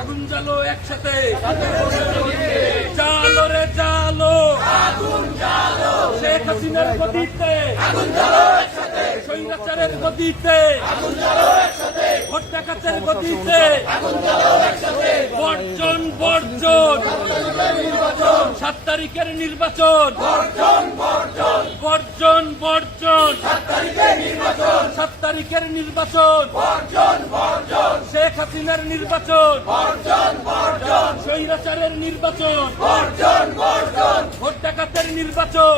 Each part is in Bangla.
আগুন জ্বালো একসাথে, জালো রে জালো, শেখ হাসিনার গদিতে, স্বৈরাচারের গদিতে, ভোট ডাকাতের গদিতে, বর্জন বর্জন, 7 তারিখের নির্বাচন, বর্জন বর্জন, 7 তারিখের নির্বাচন, শেখ হাসিনার নির্বাচন, স্বৈরাচারের নির্বাচন, ভোট ডাকাতের নির্বাচন,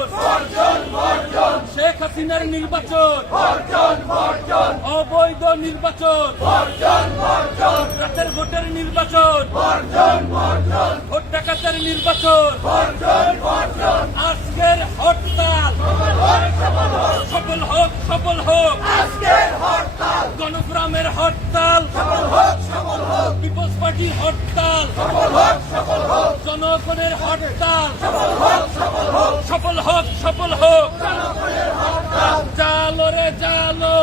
শেখ হাসিনার নির্বাচন, অবৈধ নির্বাচন, রাতের ভোটের নির্বাচন, ভোট ডাকাতের নির্বাচন, আজকের হরতাল সফল হোক, সফল হোক, গণফোরামের হরতাল, পিপলস পার্টির হরতাল, জনগণের হরতাল, সফল হোক, সফল হোক, জালো রে জালো,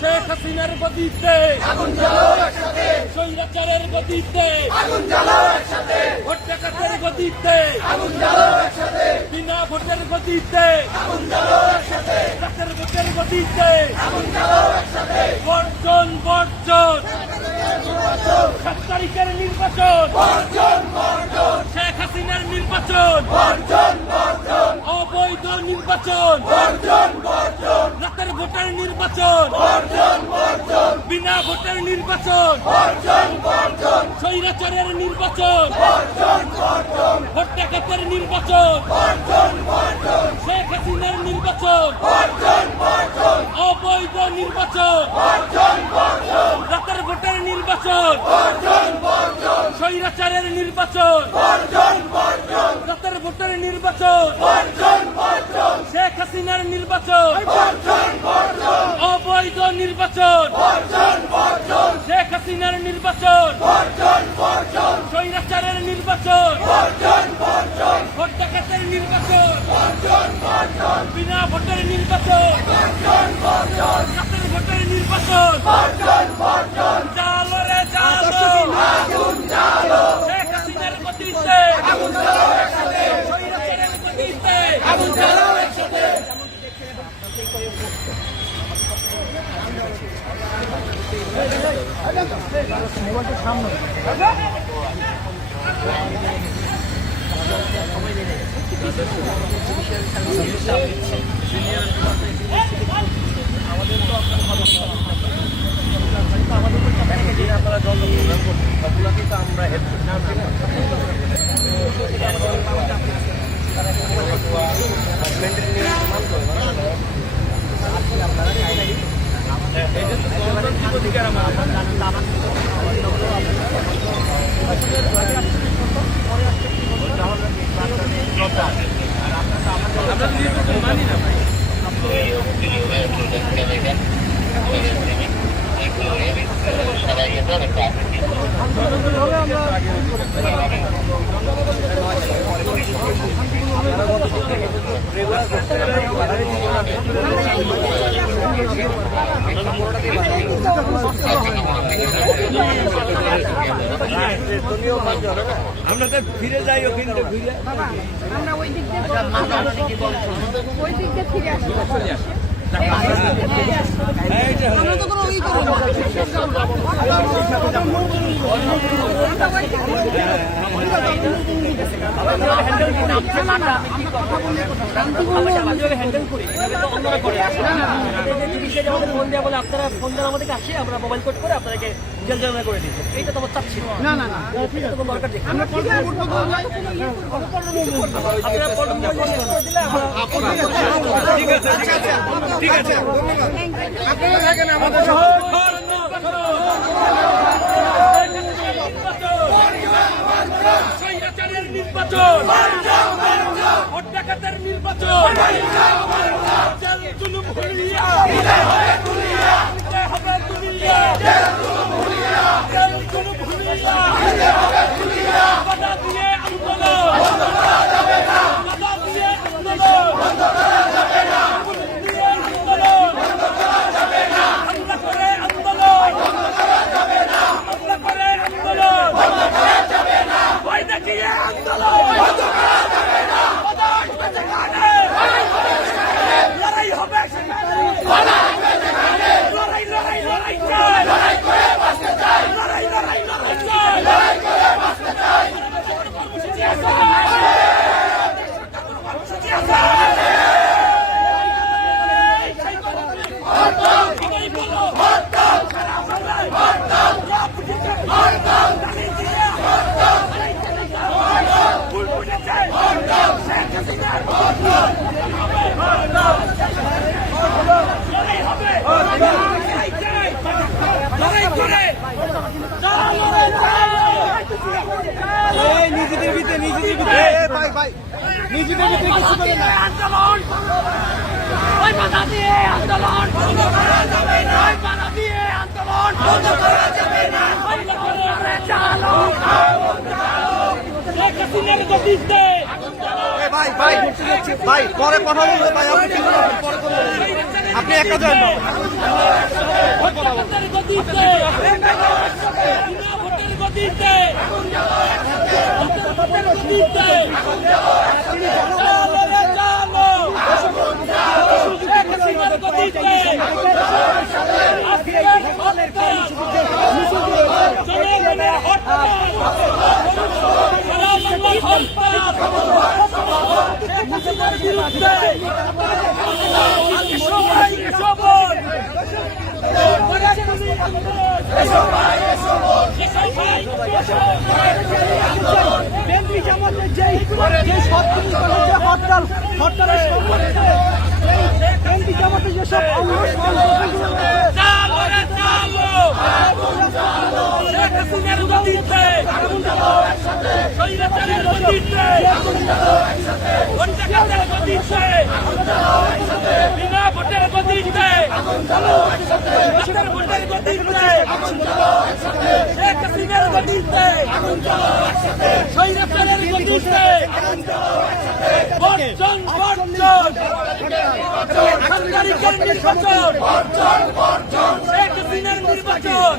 শেখ হাসিনার গদিতে, স্বৈরাচারের গদিতে, ভোট ডাকাতের গদিতে, বিনা ভোটের গদিতে, রাতের ভোটের গদিতে, বর্জন বর্জন, 7 তারিখের নির্বাচন, শেখ হাসিনার নির্বাচন, অবৈধ নির্বাচন, রাতের ভোটের নির্বাচন, বিনা ভোটের নির্বাচন, স্বৈরাচারের নির্বাচন, ভোট ডাকাতের নির্বাচন, শেখ হাসিনার নির্বাচন, অবৈধ নির্বাচন, রাতের ভোটের নির্বাচন, স্বৈরাচারের নির্বাচন, রাতের ভোটের নির্বাচন, শেখ হাসিনার নির্বাচন, অবৈধ নির্বাচন, শেখ হাসিনার নির্বাচন, স্বৈরাচারের নির্বাচন, ভোট ডাকাতের নির্বাচন, বিনা ভোটের নির্বাচন, রাতের ভোটের নির্বাচন, জালো রে জালো, শেখ হাসিনার গদিতে, স্বৈরাচারের গদিতে, সামনে আপনারা জল প্রোগ্রাম করছেন সবগুলো কিন্তু আমরা হেল্প করি না অধিকার আমার মানি না ভাই আমরা তো ফিরে যাই ওখানে ফিরে আমরা ওই দিক দিয়ে ফিরে আসি আমরা তো কোনো ওই করি না হ্যান্ডেল করি অন্যরা করে চিকিৎসা আমাদের ফোন দেওয়া বলে আপনারা ফোন দেওয়া আমাদেরকে আসি আমরা মোবাইল কোড করে আপনাদেরকে জেল জরিমানা করে দিচ্ছি এইটা তো আমার চাচ্ছি না না না ঠিক আছে কোনো দরকার নেই আমরা পর্যায়ে উঠবো তো আপনারা পল্টন মোবাইল করে দিলে আমরা ঠিক আছে আপনারা থাকেন আমাদের স্বৈরাচারের নির্বাচন ভোট ডাকাতের নির্বাচন জেল জুলুম হুলিয়া হবে দুনিয়া জেল জুলুম হুলিয়া বাধা দিয়ে আন্দোলন বাধা দিয়ে আন্দোলন হামলা করে আন্দোলন হামলা করে আন্দোলন ভয় দেখিয়ে আন্দোলন লড়াই হবে লড়াই লড়াই লড়াই চাই লড়াই লড়াই লড়াই চাই কর্মসূচি আছে কর্মসূচি আছে নিজেদের ভিতরে কিছু করে না আন্দোলন ওই বাধা দিয়ে আন্দোলন বন্ধ করা যাবে না ওই বাধা দিয়ে আন্দোলন বন্ধ করা যাবে না বন্ধ করে চালো শেখ হাসিনার গতিতে ভাই পরে কথা বলবো ভাই আপনি কি বলবেন পরে কথা বলবো আপনি একা যান ভোটের গতিতে ভোটের গতিতে ভোটের গতিতে চালো রে চালো শেখ হাসিনার গতিতে আজকের জনগণের হত্যা সারা বাংলার হত্যা শেখ হাসিনার বিরুদ্ধে সবাই সবল হরতালের যেসব চালো রে চালো শেখ হাসিনার গতিতে স্বৈরাচারের গতিতে ভোট ডাকাতের গতিতে বিনা ভোটের গতিতে ভোটের গতিতে শেখ হাসিনার গতিতে স্বৈরাচারের গতিতে বর্জন বর্জন সরকারি নির্বাচন শেখ হাসিনার নির্বাচন